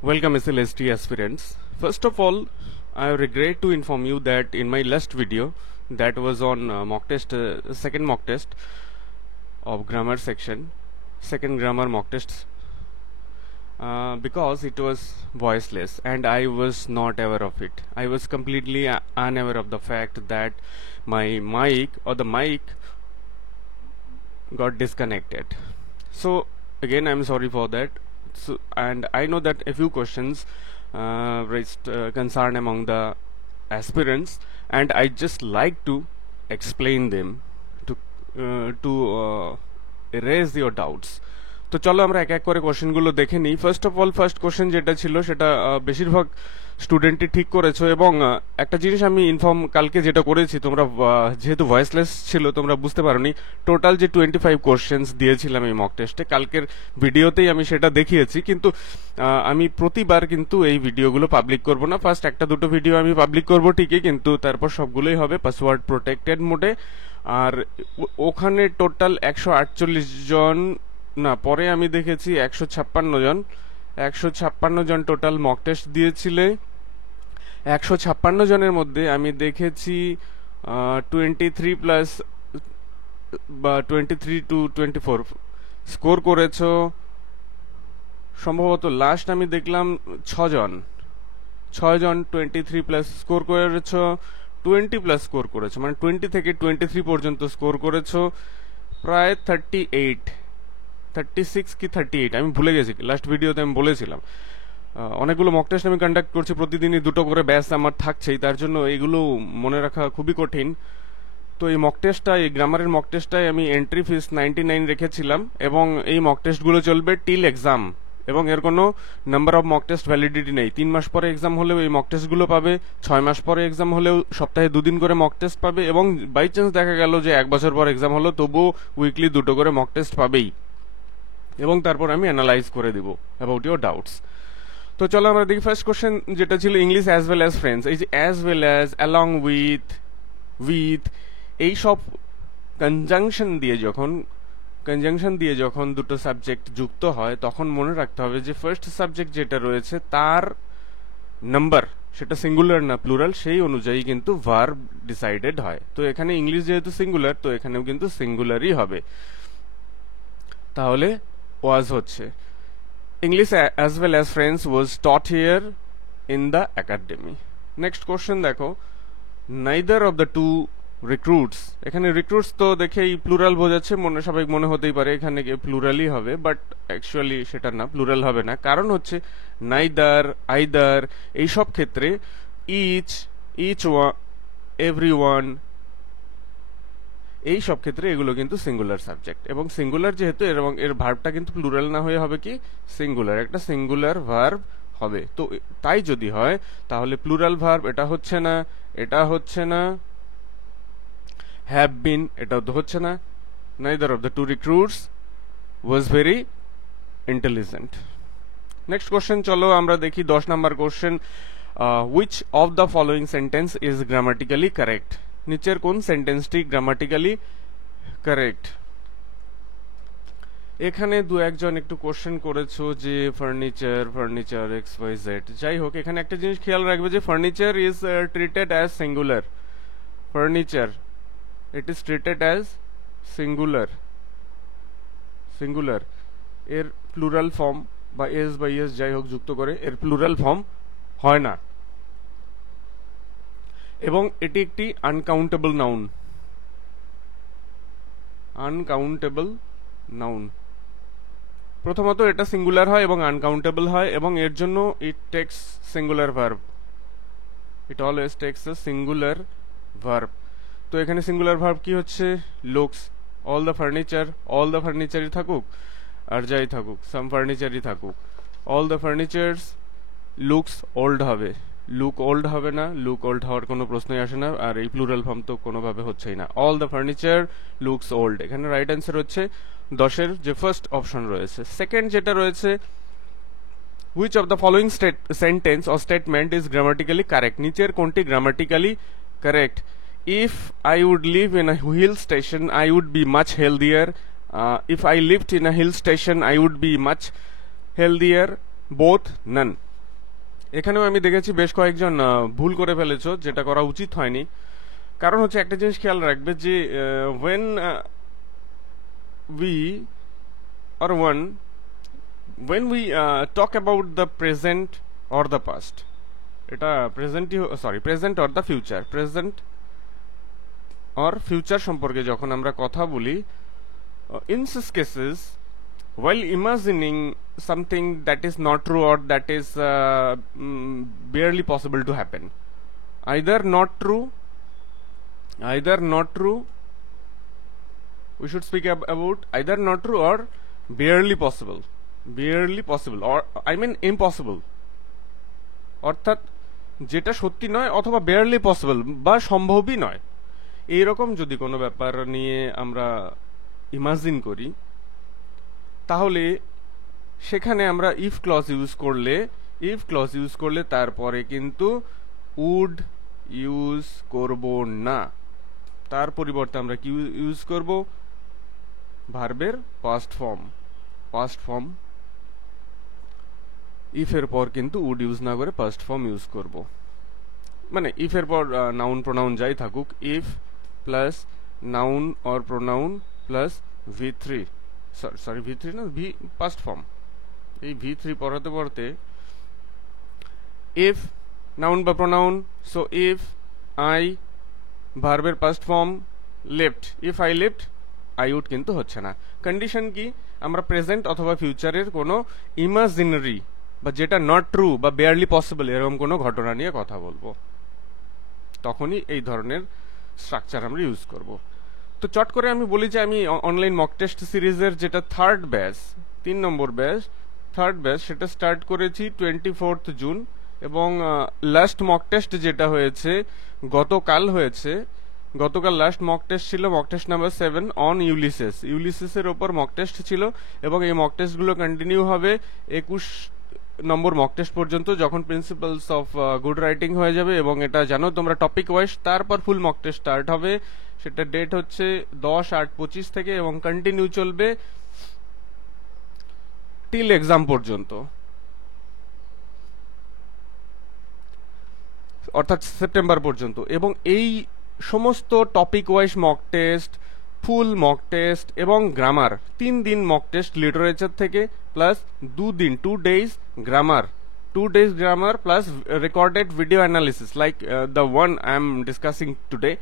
Welcome SLST aspirants. First of all, I regret to inform you that in my last video, that was on second mock test of grammar section, second grammar mock test, because it was voiceless and I was not aware of it. I was completely unaware of the fact that my mic or the mic got disconnected. So again, I'm sorry for that. So, and I know that a few questions raised concern among the aspirants, and I just like to explain them to erase your doubts. তো চলো আমরা এক এক করে কোশ্চেনগুলো দেখে নিই। First of all first question যেটা ছিল সেটা বেশিরভাগ স্টুডেন্টই ঠিক করেছো, এবং একটা জিনিস আমি ইনফর্ম কালকে যেটা করেছি, তোমরা যেহেতু ভয়েসলেস ছিল তোমরা বুঝতে পারোনি, টোটাল যে 25 কোশ্চেন্স দিয়েছিলাম এই মক টেস্টে, কালকের ভিডিওতেই আমি সেটা দেখিয়েছি। কিন্তু আমি প্রতিবার কিন্তু এই ভিডিওগুলো পাবলিক করব না। ফার্স্ট একটা দুটো ভিডিও আমি পাবলিক করব ঠিকই, কিন্তু তারপর সবগুলোই হবে পাসওয়ার্ড প্রোটেক্টেড মোডে। আর ওখানে টোটাল 148 জন না, পরে আমি দেখেছি 156 জন টোটাল মক টেস্ট দিয়েছিলে। 156 জনের মধ্যে আমি দেখেছি 23 প্লাস বা 23 to 24 স্কোর করেছো। সম্ভবত লাস্ট আমি দেখলাম 6 জন 23 প্লাস স্কোর করেছো, 20 প্লাস স্কোর করেছো, মানে 20 থেকে 23 পর্যন্ত স্কোর করেছো। প্রায় 36 কি 38 আমি ভুলে গেছি, লাস্ট ভিডিওতে আমি বলেছিলাম। অনেকগুলো মক টেস্ট আমি কন্ডাক্ট করছি, প্রতিদিনই দুটো করে ব্যাচ আমার থাকছেই, তার জন্য এগুলো মনে রাখা খুবই কঠিন। তো এই মক টেস্টটা, এই গ্রামারের মক টেস্টটাই আমি এন্ট্রি ফিস 99 রেখেছিলাম, এবং এই মক টেস্টগুলো চলবে টিল এক্সাম, এবং এর কোনো number of mock test validity নেই। 3 মাস পরে এক্সাম হলেও এই মক টেস্টগুলো পাবে, 6 মাস পরে এক্সাম হলেও সপ্তাহে 2 দিন করে মক টেস্ট পাবে, এবং বাই চান্স দেখা গেল যে 1 বছর পর এক্সাম হলো, তবুও উইকলি 2টো করে মক টেস্ট পাবেই, এবং তারপর আমি অ্যানালাইজ করে দিব অ্যাবাউট ইউর ডাউটস। তো চলো আমরা দেখি ফার্স্ট কোশ্চেন যেটা ছিল English as well as friends. এই যে as well as, along with এই সব কনজাংশন দিয়ে যখন দুটো সাবজেক্ট যুক্ত হয়, তখন মনে রাখতে হবে যে ফার্স্ট সাবজেক্ট যেটা রয়েছে তার নাম্বার, সেটা সিঙ্গুলার না প্লুরাল, সেই অনুযায়ী কিন্তু ভার্ব ডিসাইডেড হয়। তো এখানে ইংলিশ যেহেতু সিঙ্গুলার, তো এখানেও কিন্তু সিঙ্গুলারই হবে। তাহলে ওয়াজ হচ্ছে English as well as French was taught here in the academy. Next question দেখো, neither of the two recruits, এখানে recruits তো দেখেই প্লুরাল বোঝাচ্ছে, সবাই মনে হতেই পারে এখানে প্লুরালই হবে, বাট অ্যাকচুয়ালি সেটা না, প্লুরাল হবে না। কারণ হচ্ছে neither, either এই সব ক্ষেত্রে each one, everyone, এই সব ক্ষেত্রে এগুলো কিন্তু সিঙ্গুলার সাবজেক্ট, এবং সিঙ্গুলার যেহেতু এবং এর ভার্বটা কিন্তু প্লুরাল না হয়ে হবে কি সিঙ্গুলার, একটা সিঙ্গুলার ভার্ব হবে। তো তাই যদি হয় তাহলে প্লুরাল ভার্ব এটা হচ্ছে না, হ্যাভ বিন এটাও তো হচ্ছে না। neither of the two recruits was very intelligent. Next question চলো আমরা দেখি 10 number question, which of the following sentence is grammatically correct? নিচের কোন সেন্টেন্সটি গ্রামাটিক্যালি কারেক্ট? এখানে দু একজন একটু কোশ্চেন করেছো যে ফার্নিচার XYZ। যাই হোক, এখানে একটা জিনিস খেয়াল রাখবে যে furniture is treated as singular, furniture it is treated as singular, এর প্লুরাল ফর্ম বা এস বা ইএস যাই হোক যুক্ত করে এর প্লুরাল ফর্ম হয় না, এবং এটি একটি আনকাউন্টেবল নাউন। প্রথমত এটা সিঙ্গুলার হয় এবং আনকাউন্টেবল হয়, এবং এর জন্য it takes singular verb, it always takes a singular verb. তো এখানে সিঙ্গুলার ভার্ব কি হচ্ছে? লুকস, অল দ্য ফার্নিচারই থাকুক আর যাই থাকুক, সাম ফার্নিচারই থাকুক, all the furnitures looks old হবে, লুক ওল্ড হবে না, লুক ওল্ড হওয়ার কোনো প্রশ্নই আসে না, আর এই প্লুরাল ফর্ম তো কোনোভাবে হচ্ছেই না। All the furniture looks old, এখানে রাইট অ্যান্সার হচ্ছে 10-এর যে ফার্স্ট অপশন রয়েছে। সেকেন্ড যেটা রয়েছে, which of the following sentence or statement is grammatically correct? নিচের কোনটি grammatically correct? if I would live in a hill station I would be much healthier, if I lived in a hill station I would be much healthier, both, none. এখানেও আমি দেখেছি বেশ কয়েকজন ভুল করে ফেলেছো, যেটা করা উচিত হয়নি। কারণ হচ্ছে একটা জিনিস খেয়াল রাখবে যে when we or when we talk about the present or the past, এটা present or the future, present or future সম্পর্কে যখন আমরা কথা বলি, in such cases, while imagining something that is not true or that is barely possible to happen, either not true, we should speak about either not true or barely possible, or I mean impossible, অর্থাৎ যেটা সত্যি নয় অথবা barely possible বা সম্ভবই নয়, এইরকম যদি কোনো ব্যাপার নিয়ে আমরা ইমাজিন করি, তাহলে সেখানে আমরা ইফ ক্লজ ইউজ করলে তারপরে কিন্তু উড ইউজ করব না, তার পরিবর্তে আমরা কি ইউজ করব, ভার্বের পাস্ট ফর্ম। ইফ এর পর কিন্তু উড ইউজ না করে পাস্ট ফর্ম ইউজ করব, মানে ইফ এর পর নাউন প্রোনাউন যাই থাকুক, if plus noun or pronoun plus V3, sorry V3 না, ভি পাস্ট ফর্ম, এই V3 পড়াতে ইফ নাউন বা প্রোনাউন, সো ইফ আই, ভার্বের past form left, if I left, I would কিন্তু হচ্ছে না। কন্ডিশন কি, আমরা প্রেজেন্ট অথবা ফিউচারের কোনো ইমাজিনারি বা যেটা নট ট্রু বা বেয়ারলি পসিবল এরকম কোনো ঘটনা নিয়ে কথা বলবো, তখনই এই ধরনের স্ট্রাকচার আমরা ইউজ করব। তো চট করে আমি বলি যে আমি অনলাইন মক টেস্ট সিরিজের যেটা থার্ড ব্যাচ, 3 নম্বর ব্যাচ, সেটা স্টার্ট করেছি 24 জুন, এবং লাস্ট মক টেস্ট যেটা হয়েছে গতকাল লাস্ট মক টেস্ট ছিল মক টেস্ট নাম্বার 7 অন ইউলিসেসের ওপর মক টেস্ট ছিল, এবং এই মক টেস্টগুলো কন্টিনিউ হবে 21 নম্বর মক টেস্ট পর্যন্ত, যখন প্রিন্সিপালস অফ গুড রাইটিং হয়ে যাবে, এবং এটা জানো তোমরা টপিক ওয়াইজ, তারপর ফুল মক টেস্ট স্টার্ট হবে। সেটা ডেট হচ্ছে 10/8/25 থেকে, এবং কন্টিনিউ চলবে টিল এক্সাম পর্যন্ত, অর্থাৎ সেপ্টেম্বর পর্যন্ত। এবং এই সমস্ত topic wise mock test, full mock test এবং গ্রামার, 3 দিন মক টেস্ট লিটারেচার থেকে, plus 2 days grammar, plus recorded video analysis like the one I am discussing today.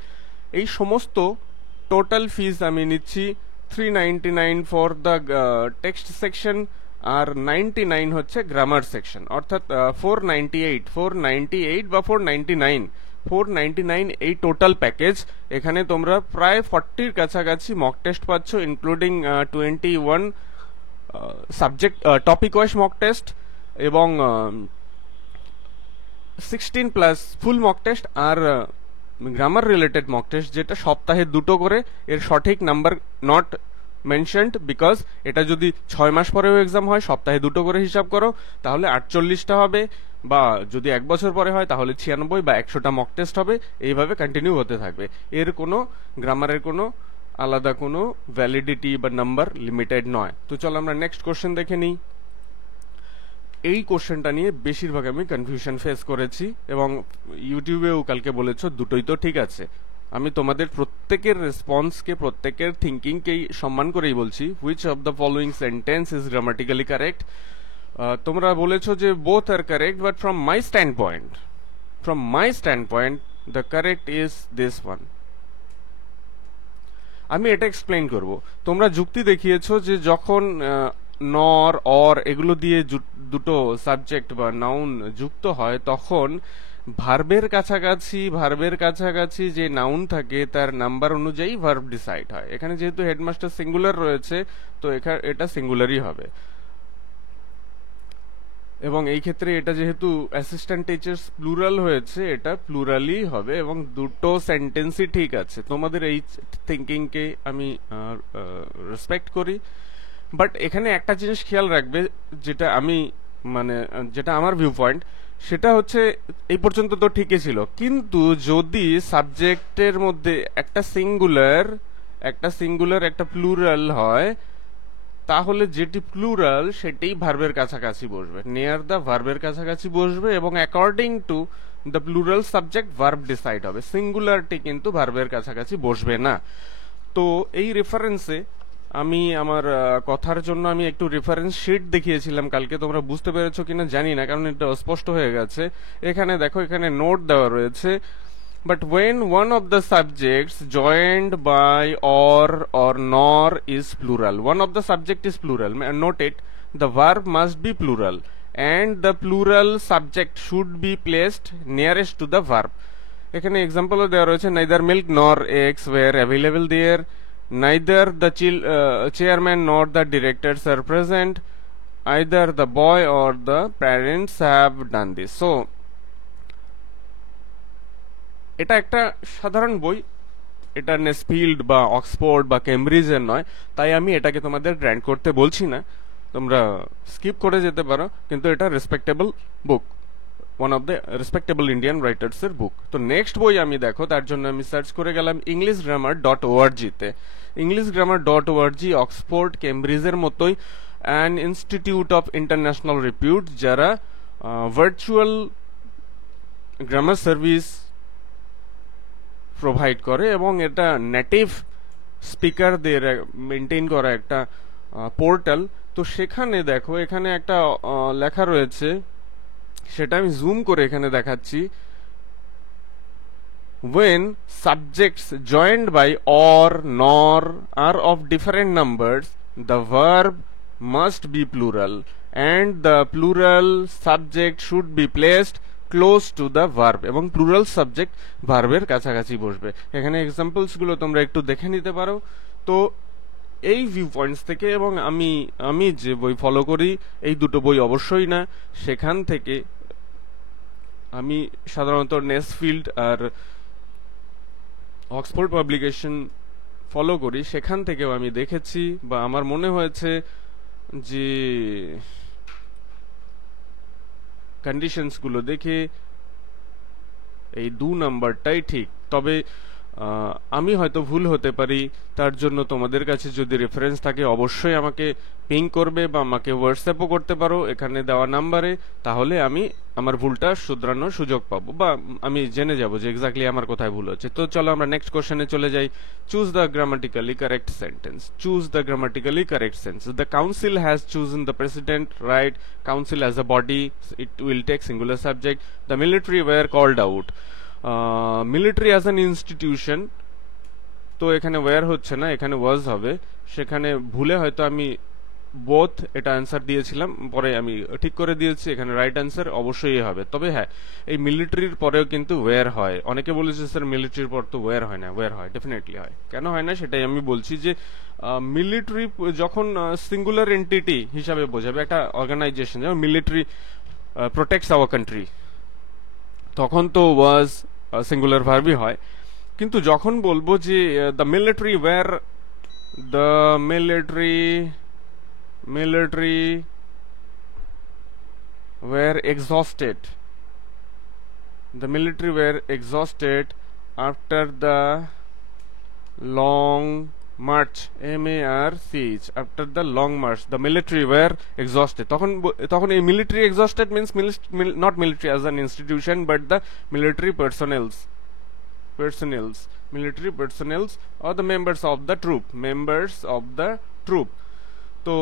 এই সমস্ত টোটাল ফিজ আমি নিচ্ছি 399 ফর দ্য টেক্সট সেকশন, আর 99 হচ্ছে গ্রামার সেকশন, অর্থাৎ 498 বা 499 এই টোটাল প্যাকেজ। এখানে তোমরা প্রায় 40-র কাছাকাছি মক টেস্ট পাচ্ছ, including 21 subject topic wise mock test, এবং 16 প্লাস ফুল মক টেস্ট, আর গ্রামার রিলেটেড মক টেস্ট, যেটা সপ্তাহে 2টো করে। এর সঠিক নাম্বার নট মেনশনড, বিকজ এটা যদি 6 মাস পরেও এক্সাম হয়, সপ্তাহে 2টো করে হিসাব করো, তাহলে 48টা হবে, বা যদি 1 বছর পরে হয় তাহলে 96 বা 100টা মক টেস্ট হবে। এইভাবে কন্টিনিউ হতে থাকবে, এর কোনো গ্রামারের কোনো আলাদা কোনো ভ্যালিডিটি বা নাম্বার লিমিটেড নয়। তো চলো আমরা নেক্সট কোশ্চেন দেখে নিই। এই কোশ্চেনটা নিয়ে বেশিরভাগ আমি কনফিউশন ফেস করেছি, এবং ইউটিউবেও কালকে বলেছো, দুটোই তো ঠিক আছে। আমি তোমাদের প্রত্যেকের রেসপন্সকে, প্রত্যেকের থিঙ্কিংকেই সম্মান করেই বলছি, which of the following sentence is grammatically correct. তোমরা বলেছো যে both are correct, but from my stand point the correct is this one. আমি এটা এক্সপ্লেইন করব। তোমরা যুক্তি দেখিয়েছো যে যখন নর, অর এগুলো দিয়ে দুটো সাবজেক্ট বা নাউন যুক্ত হয়, তখন ভার্বের কাছাকাছি যে নাউন থাকে তার নাম্বার অনুযায়ী ভার্ব ডিসাইড হয়। এখানে যেহেতু হেডমাস্টার সিঙ্গুলার রয়েছে, তো এটা সিঙ্গুলারই হবে, এবং এই ক্ষেত্রে এটা যেহেতু অ্যাসিস্ট্যান্ট টিচার্স প্লুরাল হয়েছে, এটা প্লুরালই হবে, এবং দুটো সেন্টেন্সই ঠিক আছে। তোমাদের এই থিঙ্কিংকে আমি রেসপেক্ট করি, বাট এখানে একটা জিনিস খেয়াল রাখবে, যেটা আমার ভিউ পয়েন্ট, সেটা হচ্ছে এই পর্যন্ত তো ঠিকই ছিল, কিন্তু যদি সাবজেক্টের মধ্যে একটা সিঙ্গুলার একটা প্লুরাল হয়, তাহলে যেটি প্লুরাল সেটাই ভার্বের কাছাকাছি বসবে, নিয়ার দ্য ভার্বের কাছাকাছি বসবে, এবং according to the plural subject verb decide হবে। সিঙ্গুলারটি কিন্তু ভার্বের কাছাকাছি বসবে না। তো এই রেফারেন্সে আমি আমার কথার জন্য আমি একটু রেফারেন্স শিট দেখিয়েছিলাম কালকে, তোমরা বুঝতে পেরেছো কিনা জানি না, কারণ এটা স্পষ্ট হয়ে গেছে। এখানে দেখো, এখানে নোট দেওয়া রয়েছে, but when one of the subjects joined by or nor is plural, one of the subject is plural, note it, the verb must be plural and the plural subject should be placed nearest to the verb. এখানে example দেওয়া রয়েছে, neither milk nor eggs were available there, neither the chairman nor the directors are present, either the boy or the parents have done this. So এটা একটা সাধারণ বই, এটা নেসফিল্ড বা Oxford বা কেমব্রিজের নয়, তাই আমি এটাকে তোমাদের গ্র্যান্ড করতে বলছি না, তোমরা স্কিপ করে যেতে পারো, কিন্তু এটা respectable book, one of the respectable Indian writers এর বুক। তো নেক্সট বই আমি দেখো, তার জন্য আমি সার্চ করে গেলাম englishgrammar.org তে। englishgrammar.org অক্সফোর্ড কেমব্রিজের মতোই অ্যান ইনস্টিটিউট অফ ইন্টারন্যাশনাল রিপিউট, যারা ভার্চুয়াল গ্রামার সার্ভিস প্রোভাইড করে, এবং এটা নেটিভ স্পিকারদের মেনটেন করা একটা পোর্টাল। তো সেখানে দেখো, এখানে একটা লেখা রয়েছে, সেটা আমি জুম করে এখানে দেখাচ্ছি। when subjects joined by or nor are of different numbers, the verb must be plural and the plural subject should be placed close to the verb, এবং প্লুরাল সাবজেক্ট ভার্বের কাছাকাছি বসবে। এখানে এক্সাম্পলস গুলো তোমরা একটু দেখে নিতে পারো। তো এই ভিউ পয়েন্টস থেকে, এবং আমি যে বই ফলো করি, এই দুটো বই অবশ্যই না, সেখান থেকে আমি সাধারণত নেসফিল্ড আর অক্সফোর্ড পাবলিকেশন ফলো করি, সেখান থেকেও আমি দেখেছি বা আমার মনে হয়েছে যে কন্ডিশনস গুলো দেখে এই 2 নাম্বারটাই ঠিক। তবে আমি হয়তো ভুল হতে পারি, তার জন্য তোমাদের কাছে যদি রেফারেন্স থাকে অবশ্যই আমাকে পিং করবে বা আমাকে হোয়াটসঅ্যাপও করতে পারো এখানে দেওয়া নাম্বারে, তাহলে আমি আমার ভুলটা শুধরানোর সুযোগ পাবো বা আমি জেনে যাব যে এক্স্যাক্টলি আমার কোথায় ভুল হচ্ছে। তো চলো আমরা নেক্সট কোশ্চেনে চলে যাই। Choose the grammatically correct sentence. Choose the grammatically correct sentence. The council has chosen the president, right? Council as a body, it will take singular subject. The military were called out. Military as an institution, তো এখানে wire হচ্ছে না, এখানে ওয়াজ হবে। সেখানে ভুলে হয়তো আমি বোথ এটা অ্যান্সার দিয়েছিলাম, পরে আমি ঠিক করে দিয়েছি, এখানে রাইট অ্যান্সার অবশ্যই হবে। তবে হ্যাঁ, এই মিলিটারির পরেও কিন্তু ওয়্যার হয়। অনেকে বলেছে স্যার মিলিটারির পর তো ওয়্যার হয় না। ওয়্যার হয়, ডেফিনেটলি হয়। কেন হয় না সেটাই আমি বলছি, যে মিলিটারি যখন সিঙ্গুলার এন্টিটি হিসাবে বোঝাবে একটা অর্গানাইজেশন, যেমন মিলিটারি প্রোটেক্টস আওয়ার কান্ট্রি, তখন তো ওয়াজ সিঙ্গুলার ভার্বই হয়। কিন্তু যখন বলবো যে the military were, the military were exhausted, the military were exhausted after the long march, march, after the long march the military were exhausted, তখন এই military exhausted means not military as an institution but the military personnels, military personnels or the members of the troop. তো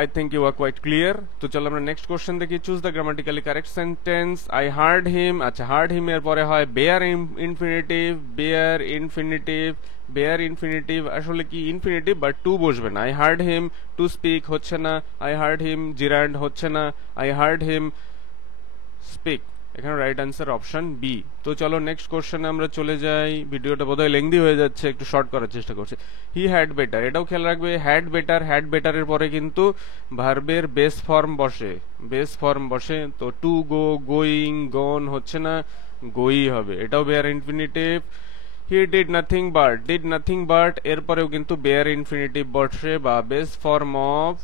I think you are quite clear. তো চলো আমরা next question দেখি। Choose the grammatically correct sentence. I heard him, আচ্ছা heard হিম এর পরে হয় bare infinitive, আসলে কি ইনফিনিটিভ, বাট টু বসবে না। I heard him to speak হচ্ছে না, আই হার্ড হিম জিরান্ড হচ্ছে না, আই হার্ড হিম স্পিক, এখানে রাইট অ্যান্সার অপশন বি। তো চলো নেক্সট কোশ্চেনে আমরা চলে যাই। ভিডিওটা বোধহয় লেংদি হয়ে যাচ্ছে, একটু শর্ট করার চেষ্টা করছি। হি হ্যাড বেটার, এটাও খেয়াল রাখবে, হ্যাড বেটারের পরে কিন্তু ভার্বের বেস ফর্ম বসে। তো টু গো, গোয়িং, গন হচ্ছে না, গোই হবে, এটাও bare infinitive. He did nothing but এরপরেও কিন্তু বেয়ার ইনফিনিটিভ বসে বা বেস ফর্ম অফ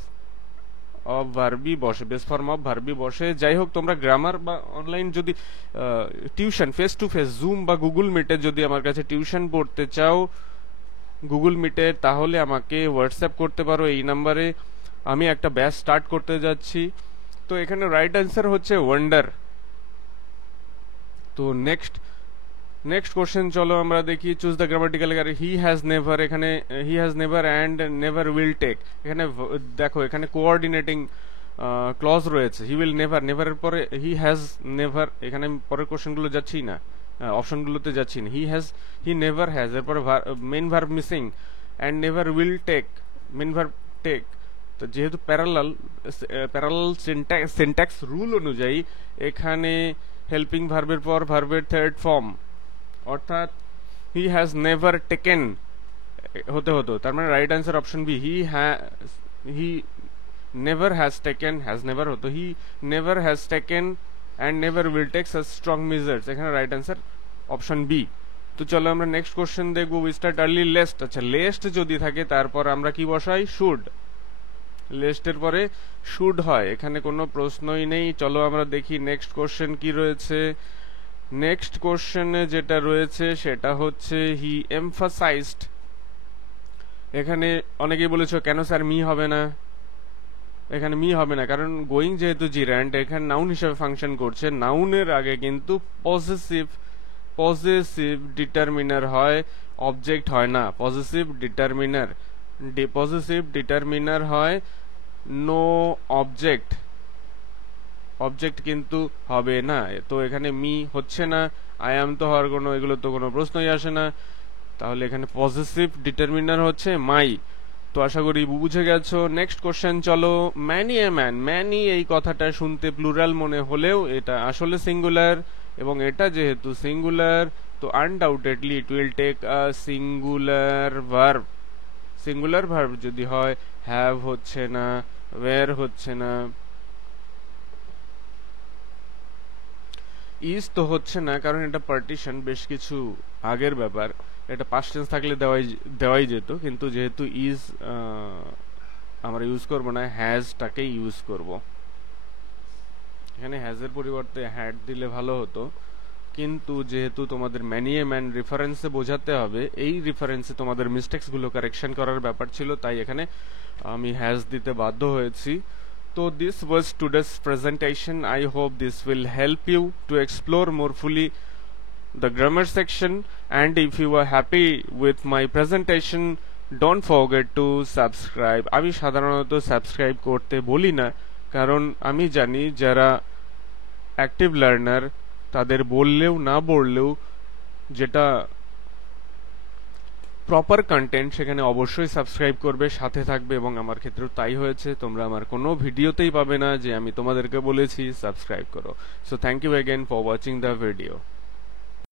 ভার্বি বসে। যাই হোক, তোমরা গ্রামার বা অনলাইন যদি tuition face to face zoom বা গুগল মিটে যদি আমার কাছে টিউশন পড়তে চাও গুগল মিটে, তাহলে আমাকে হোয়াটসঅ্যাপ করতে পারো এই নাম্বারে আমি একটা ব্যাচ স্টার্ট করতে যাচ্ছি। তো এখানে রাইট অ্যান্সার হচ্ছে ওয়ান্ডার। তো নেক্সট কোশ্চেন চলো আমরা দেখি, choose the grammatical error. He has never, এখানে he has never and never will take, এখানে দেখো এখানে কোঅর্ডিনেটিং ক্লজ রয়েছে। হি উইল নেভার, নেভারের পরে হি হ্যাজ নেভার, এখানে আমি পরের কোশ্চেনগুলো যাচ্ছি না, অপশনগুলোতে যাচ্ছি না। হি নেভার হ্যাজ, এরপরে main verb missing, and never will take, main verb take. তো যেহেতু প্যারালাল সিনট্যাক্স রুল অনুযায়ী এখানে হেল্পিং ভার্বের পর ভার্বের থার্ড ফর্ম, অর্থাৎ হি হ্যাজ নেভার টেকেন হতে হতো। তার মানে right answer option B, he never has taken, has never হতো he never has taken and never will take such strong measures, এখানে রাইট অ্যান্সার অপশন বি। তো চলো আমরা নেক্সট কোশ্চেন দেখবো। উই স্টার্ট আর্লি লেস্ট, আচ্ছা lest যদি থাকে তারপর আমরা কি বসাই, শুড। লেস্টের পরে শুড হয়, এখানে কোনো প্রশ্নই নেই। চলো আমরা দেখি নেক্সট কোশ্চেন কি রয়েছে। নেক্সট কোশ্চেনে যেটা রয়েছে সেটা হচ্ছে হি এমফাসাইজড, এখানে অনেকেই বলেছো কেন স্যার মি হবে না, এখানে মি হবে না কারণ গোয়িং যেহেতু জিরান্ড এখানে নাউন হিসেবে ফাংশন করছে, নাউনের আগে কিন্তু পজেসিভ ডিটারমিনার হয়, অবজেক্ট হয় না। পজেসিভ ডিটারমিনার হয়, নো অবজেক্ট কিন্তু হবে না। তো এখানে মি হচ্ছে না, আই অ্যাম তো হওয়ার কোনো, এগুলো তো কোনো প্রশ্নই আসে না। তাহলে এখানে পজেসিভ ডিটারমিনার হচ্ছে মাই। তো আশা করি বুঝে গেছো। নেক্সট কোশ্চেন চলো। ম্যানি এ ম্যান, ম্যানি এই কথাটা শুনতে প্লুরাল মনে হলেও এটা আসলে সিঙ্গুলার, এবং এটা যেহেতু সিঙ্গুলার তো undoubtedly it will take a singular verb যদি হয়, হ্যাভ হচ্ছে না, ওয়্যার হচ্ছে না, ইজ তো হচ্ছে না কারণ এটা পার্টিশন, বেশ কিছু আগের ব্যাপার। এটা পাস্ট টেন্স থাকলে দেওয়াই যেত, কিন্তু যেহেতু ইজ আমরা ইউজ করব না, হ্যাজটাকেই ইউজ করব। এখানে হ্যাজের পরিবর্তে হ্যাড দিলে ভালো হতো, কিন্তু যেহেতু তোমাদের ম্যানি এ ম্যান রেফারেন্সে বোঝাতে হবে, এই রেফারেন্সে তোমাদের মিস্টেক্স গুলো কারেকশন করার ব্যাপার ছিল, তাই এখানে আমি হ্যাজ দিতে বাধ্য হয়েছি। So this was today's presentation. I hope this will help you to explore more fully the grammar section, and if you are happy with my presentation, don't forget to subscribe. আমি সাধারণত subscribe করতে বলি না, কারণ আমি জানি যারা active learner তাদের বললেও না বললেও যেটা প্রপার কন্টেন্ট সেখানে অবশ্যই সাবস্ক্রাইব করবে, সাথে থাকবে, এবং আমার ক্ষেত্রেও তাই হয়েছে। তোমরা আমার কোনো ভিডিওতেই পাবে না যে আমি তোমাদেরকে বলেছি সাবস্ক্রাইব করো। So thank you again for watching the video.